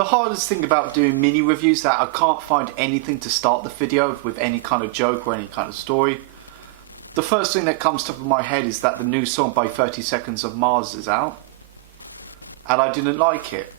The hardest thing about doing mini reviews is that I can't find anything to start the video with any kind of joke or any kind of story. The first thing that comes to my head is that the new song by 30 Seconds of Mars is out, and I didn't like it.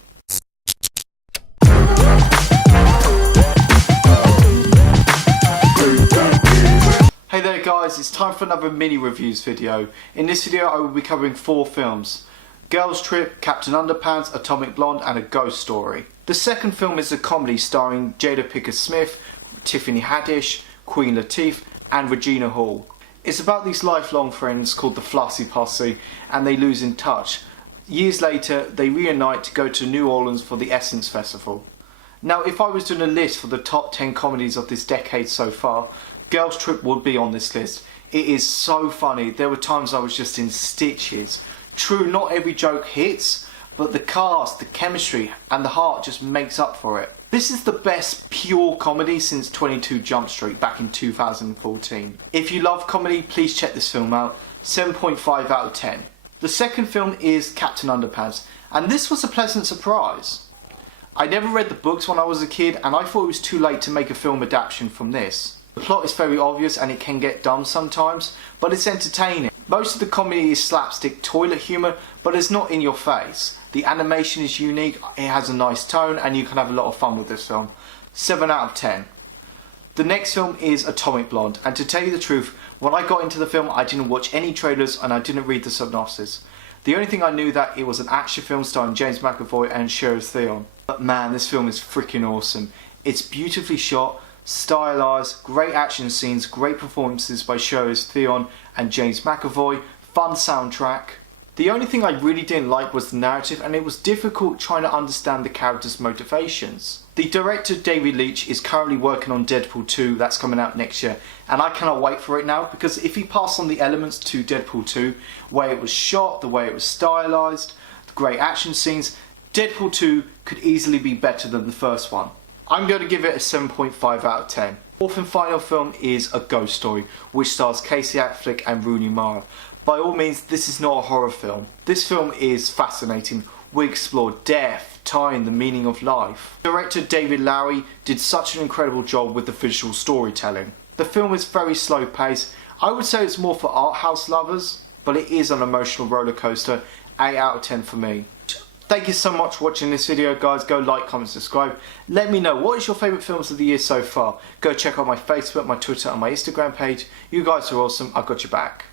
Hey there guys, it's time for another mini reviews video. In this video I will be covering 4 films. Girls Trip, Captain Underpants, Atomic Blonde and A Ghost Story. The second film is a comedy starring Jada Pinkett Smith, Tiffany Haddish, Queen Latifah and Regina Hall. It's about these lifelong friends called the Flossy Posse and they lose in touch. Years later they reunite to go to New Orleans for the Essence Festival. Now if I was doing a list for the top 10 comedies of this decade so far, Girls Trip would be on this list. It is so funny. There were times I was just in stitches. True, not every joke hits, but the cast, the chemistry and the heart just makes up for it. This is the best pure comedy since 22 Jump Street back in 2014. If you love comedy, please check this film out. 7.5 out of 10. The second film is Captain Underpants, and this was a pleasant surprise. I never read the books when I was a kid and I thought it was too late to make a film adaptation from this. The plot is very obvious and it can get dumb sometimes, but it's entertaining. Most of the comedy is slapstick toilet humour, but it's not in your face. The animation is unique, it has a nice tone and you can have a lot of fun with this film. 7 out of 10. The next film is Atomic Blonde, and to tell you the truth, when I got into the film I didn't watch any trailers and I didn't read the synopsis. The only thing I knew that it was an action film starring James McAvoy and Charlize Theron. But man, this film is freaking awesome. It's beautifully shot, stylized, great action scenes, great performances by Charlize Theron and James McAvoy, fun soundtrack. The only thing I really didn't like was the narrative, and it was difficult trying to understand the characters' motivations. The director David Leitch is currently working on Deadpool 2 that's coming out next year, and I cannot wait for it now, because if he passed on the elements to Deadpool 2, the way it was shot, the way it was stylized, the great action scenes, Deadpool 2 could easily be better than the first one. I'm going to give it a 7.5 out of 10. Fourth and final film is A Ghost Story, which stars Casey Affleck and Rooney Mara. By all means, this is not a horror film. This film is fascinating. We explore death, time, the meaning of life. Director David Lowery did such an incredible job with the visual storytelling. The film is very slow paced. I would say it's more for art house lovers, but it is an emotional roller coaster. 8 out of 10 for me. Thank you so much for watching this video guys. Go like, comment, subscribe. Let me know what is your favourite films of the year so far. Go check out my Facebook, my Twitter and my Instagram page. You guys are awesome. I've got your back.